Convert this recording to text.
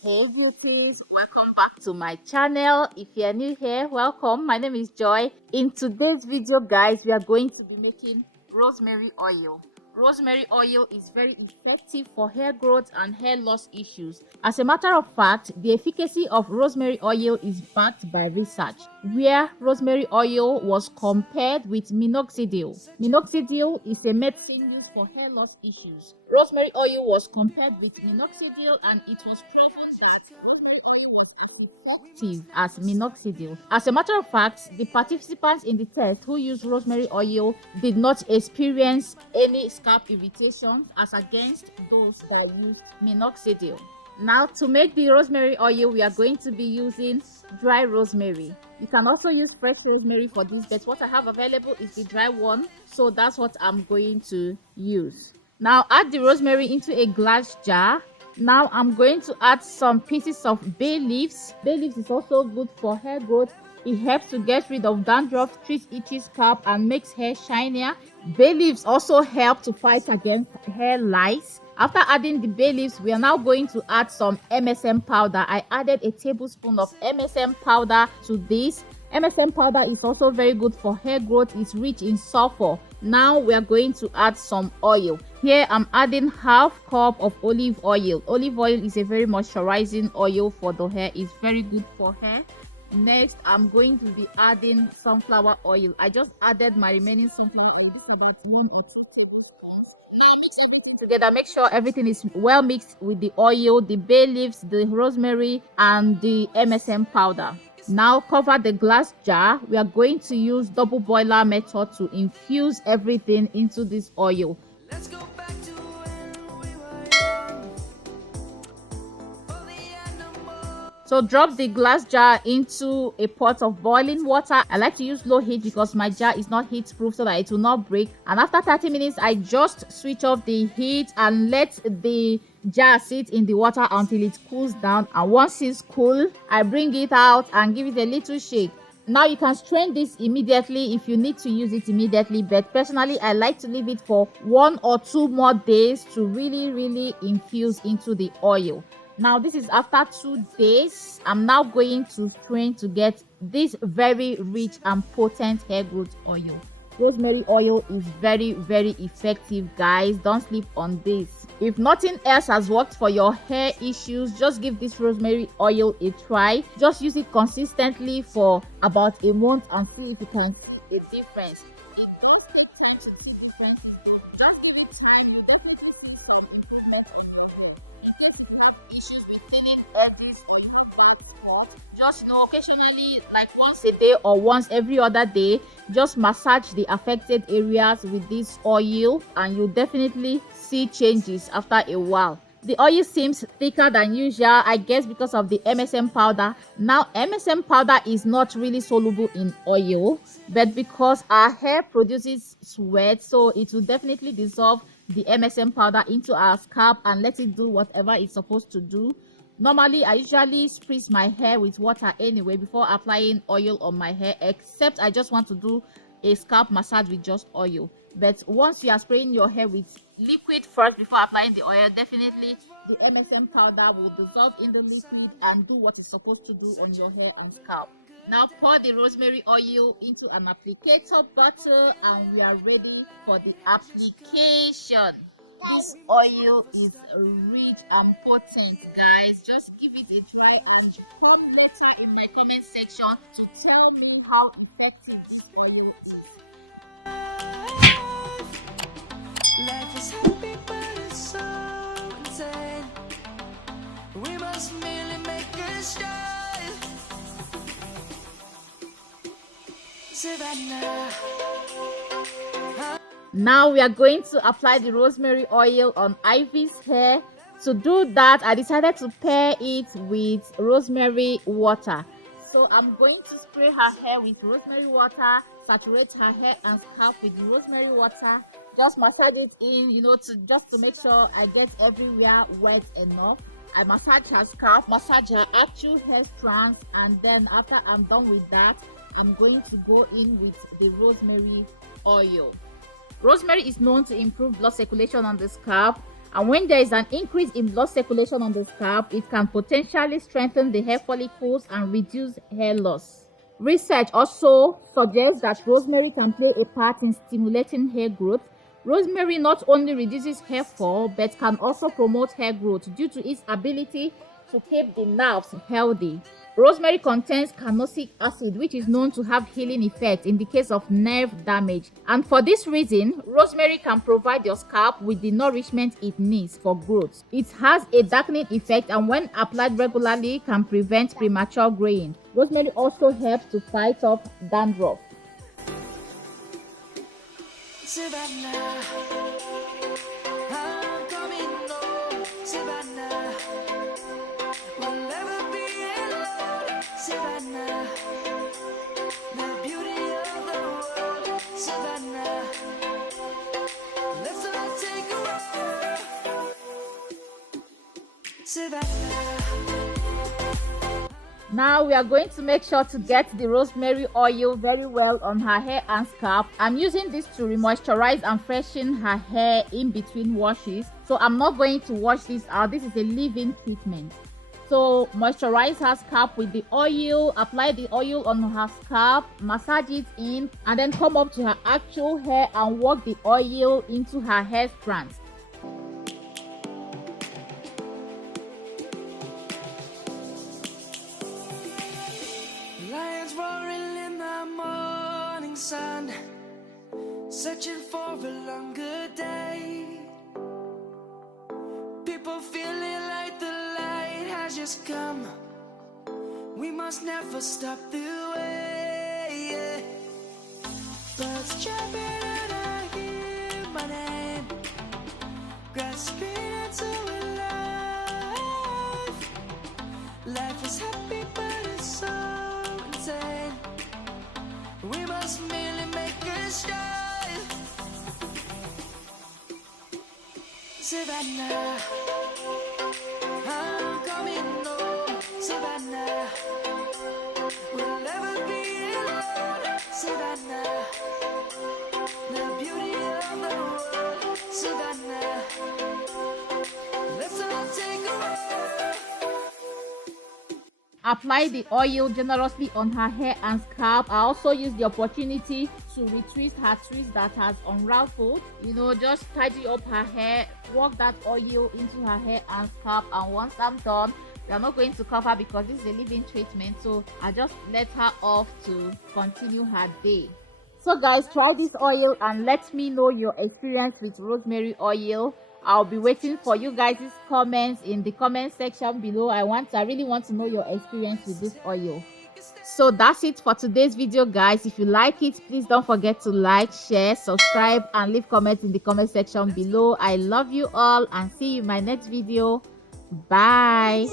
Hey beauties, welcome back to my channel. If you're new here, welcome. My name is Joy. In today's video guys, we are going to be making rosemary oil. Rosemary oil is very effective for hair growth and hair loss issues. As a matter of fact, the efficacy of rosemary oil is backed by research, where rosemary oil was compared with minoxidil. Minoxidil is a medicine used for hair loss issues. Rosemary oil was compared with minoxidil, and it was proven that rosemary oil was as effective as minoxidil. As a matter of fact, the participants in the test who used rosemary oil did not experience any scalp irritations as against those that used minoxidil. Now, to make the rosemary oil, we are going to be using dry rosemary. You can also use fresh rosemary for this, but what I have available is the dry one, so that's what I'm going to use. Now add the rosemary into a glass jar. Now I'm going to add some pieces of bay leaves. Bay leaves is also good for hair growth. It helps to get rid of dandruff, treats itchy scalp, and makes hair shinier. Bay leaves also help to fight against hair lice. After adding the bay leaves, we are now going to add some MSM powder. I added a tablespoon of MSM powder to this. MSM powder is also very good for hair growth. It's rich in sulfur. Now we are going to add some oil. Here I'm adding half cup of olive oil. Olive oil is a very moisturizing oil for the hair. It's very good for hair. Next, I'm going to be adding sunflower oil. I just added my remaining sunflower oil together. Make sure everything is well mixed with the oil, the bay leaves, the rosemary, and the MSM powder. Now cover the glass jar. We are going to use double boiler method to infuse everything into this oil. Let's go back to when we were young. So drop the glass jar into a pot of boiling water. I like to use low heat because my jar is not heat proof, so that it will not break. And after 30 minutes, I just switch off the heat and let the jar sit in the water until it cools down. And once it's cool, I bring it out and give it a little shake. Now you can strain this immediately if you need to use it immediately, but personally I like to leave it for 1 or 2 more days to really infuse into the oil. Now this is after 2 days. I'm now going to strain to get this very rich and potent hair growth oil. Rosemary oil is very effective guys. Don't sleep on this. If nothing else has worked for your hair issues, just give this rosemary oil a try. Just use it consistently for about a month and see if you can see a difference. It does take time to see differences, but just give it time. You definitely see some improvement on your hair. In case you have issues with thinning edges or you have bad spot, just occasionally, like once a day or once every other day, just massage the affected areas with this oil and you definitely see changes after a while. The oil seems thicker than usual, I guess because of the MSM powder. Now MSM powder is not really soluble in oil, but because our hair produces sweat, so it will definitely dissolve the MSM powder into our scalp and let it do whatever it's supposed to do. Normally I usually spritz my hair with water anyway before applying oil on my hair, except I just want to do a scalp massage with just oil. But once you are spraying your hair with liquid first before applying the oil, definitely the MSM powder will dissolve in the liquid and do what it's supposed to do on your hair and scalp. Now pour the rosemary oil into an applicator bottle and we are ready for the application. This oil is rich and potent guys. Just give it a try and come later in my comment section to tell me how effective this oil is. Life is happy but it's so insane. We must merely make a start. Savannah. Now we are going to apply the rosemary oil on Ivy's hair. To do that, I decided to pair it with rosemary water. So I'm going to spray her hair with rosemary water, saturate her hair and scalp with the rosemary water. Just massage it in, to make sure I get everywhere wet enough. I massage her scalp, massage her actual hair strands, and then after I'm done with that, I'm going to go in with the rosemary oil. Rosemary is known to improve blood circulation on the scalp And when there is an increase in blood circulation on the scalp, it can potentially strengthen the hair follicles and reduce hair loss. Research also suggests that rosemary can play a part in stimulating hair growth. Rosemary not only reduces hair fall but can also promote hair growth due to its ability to keep the nerves healthy. Rosemary contains carnosic acid, which is known to have healing effects in the case of nerve damage. And for this reason, rosemary can provide your scalp with the nourishment it needs for growth. It has a darkening effect, and when applied regularly can prevent premature graying. Rosemary also helps to fight off dandruff. Savannah, I'm coming home. Savannah, we'll never be alone. Savannah, the beauty of the world. Savannah, let's all take a walk. Savannah. Now we are going to make sure to get the rosemary oil very well on her hair and scalp. I'm using this to re-moisturize and freshen her hair in between washes. So I'm not going to wash this out. This is a leave-in treatment. So moisturize her scalp with the oil, apply the oil on her scalp, massage it in, and then come up to her actual hair and work the oil into her hair strands. Lions roaring in the morning sun, searching for a longer day. People feeling like the light has just come. We must never stop the way. Birds chirping and I hear my name, grasping into a life. Life is happy but it's so insane. We must merely make a start. Savannah, I'm coming home. Savannah, we'll never be alone. Savannah, the beauty of the world. Savannah, let's all take a walk. Apply the oil generously on her hair and scalp. I also use the opportunity to retwist her twist that has unraveled. Just tidy up her hair, work that oil into her hair and scalp, and once I'm done, we are not going to cover because this is a leave-in treatment, so I just let her off to continue her day. So guys, try this oil and let me know your experience with rosemary oil. I'll be waiting for you guys' comments in the comment section below. I really want to know your experience with this oil. So that's it for today's video, guys. If you like it, please don't forget to like, share, subscribe, and leave comments in the comment section below. I love you all and see you in my next video. Bye.